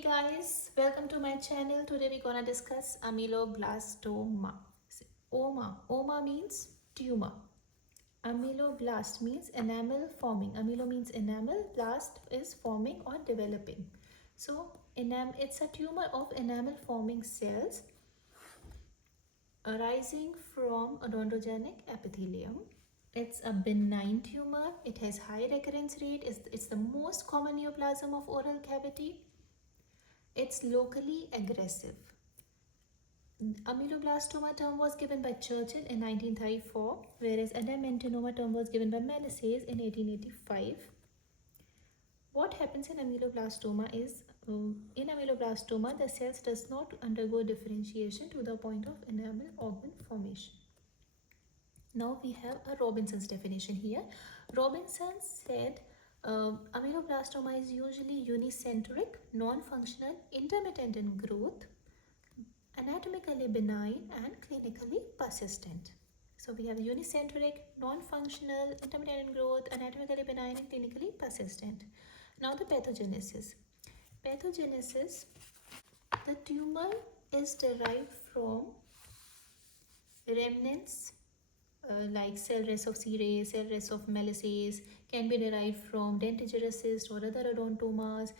Hey guys, welcome to my channel. Today we're gonna discuss ameloblastoma. Oma means tumor. Ameloblast means enamel forming. Amelo means enamel, blast is forming or developing. So it's a tumor of enamel forming cells arising from odontogenic epithelium. It's a benign tumor. It has high recurrence rate. It's the most common neoplasm of oral cavity. It's locally aggressive. Ameloblastoma term was given by Churchill in 1934, whereas adamantinoma term was given by Meneses in 1885. What happens in ameloblastoma is, in ameloblastoma, the cells does not undergo differentiation to the point of enamel organ formation. Now we have a Robinson's definition here. Robinson said ameloblastoma is usually unicentric, non-functional, intermittent in growth, anatomically benign and clinically persistent. So we have unicentric, non-functional, intermittent in growth, anatomically benign and clinically persistent. Now the pathogenesis. Pathogenesis, the tumor is derived from remnants like cell rest of C. cell rest of Melisses, can be derived from dentigerous cyst or other odontomas,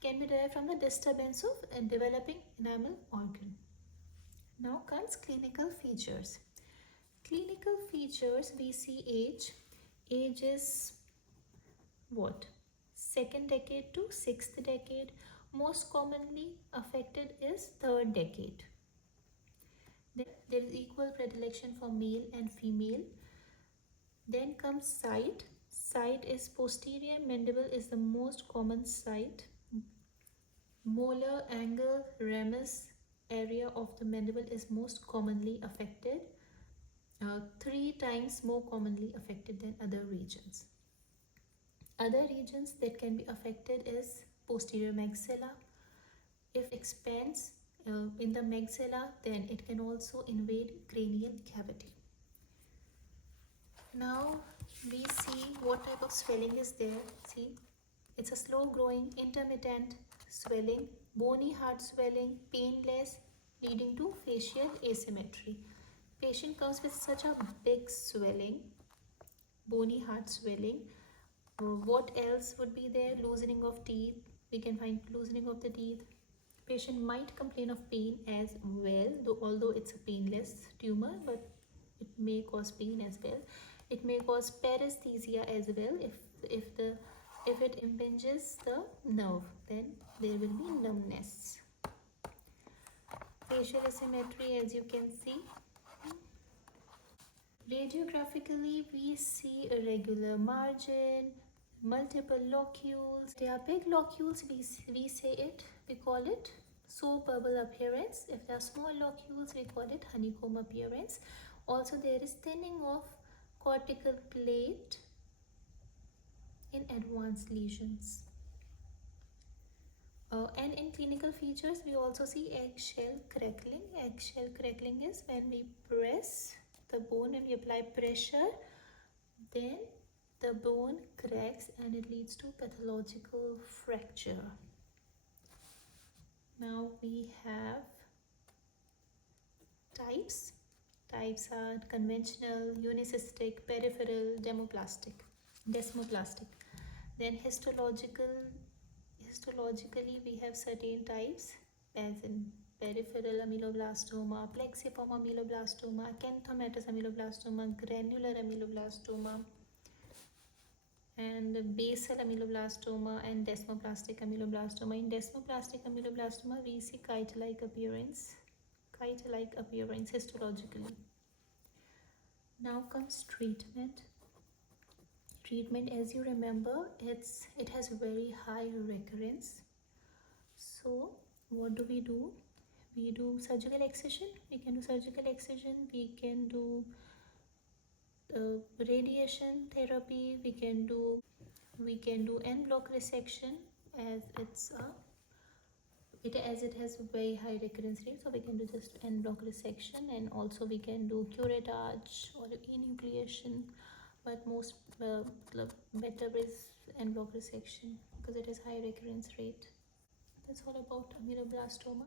can be derived from the disturbance of developing enamel organ. Now comes clinical features. Clinical features, we see age. Age is what? Second decade to sixth decade. Most commonly affected is third decade. There is equal predilection for male and female. Then comes site. Site is posterior mandible is the most common site. Molar angle ramus area of the mandible is most commonly affected. 3 times more commonly affected than other regions. Other regions that can be affected is posterior maxilla. If it expands in the maxilla, then it can also invade cranial cavity. Now we see what type of swelling is there. See, it's a slow growing, intermittent swelling, bony hard swelling, painless, leading to facial asymmetry. Patient comes with such a big swelling, bony hard swelling. What else would be there? Loosening of teeth. We can find loosening of the teeth. Patient might complain of pain as well, although it's a painless tumor, but it may cause pain as well. It may cause paresthesia as well. If it impinges the nerve, then there will be numbness. Facial asymmetry, as you can see. Radiographically, we see irregular margin, multiple locules. They are big locules, we call it soap bubble appearance. If they are small locules, we call it honeycomb appearance. Also, there is thinning of cortical plate in advanced lesions. And in clinical features, we also see eggshell crackling. Eggshell crackling is when we press the bone and we apply pressure, then the bone cracks and it leads to pathological fracture. Now we have types. Types are conventional, unicystic, peripheral, desmoplastic. Then histologically we have certain types, as in peripheral ameloblastoma, plexiform ameloblastoma, acanthomatous ameloblastoma, granular ameloblastoma, and basal ameloblastoma and desmoplastic ameloblastoma. In desmoplastic ameloblastoma, we see kite-like appearance histologically. Now comes treatment. Treatment, as you remember, it has very high recurrence. So what do? We do surgical excision. We can do surgical excision. We can do radiation therapy. We can do en bloc resection, as it has a very high recurrence rate, so we can do just en bloc resection, and also we can do curettage or enucleation, but most better is en bloc resection because it has high recurrence rate. That's all about ameloblastoma.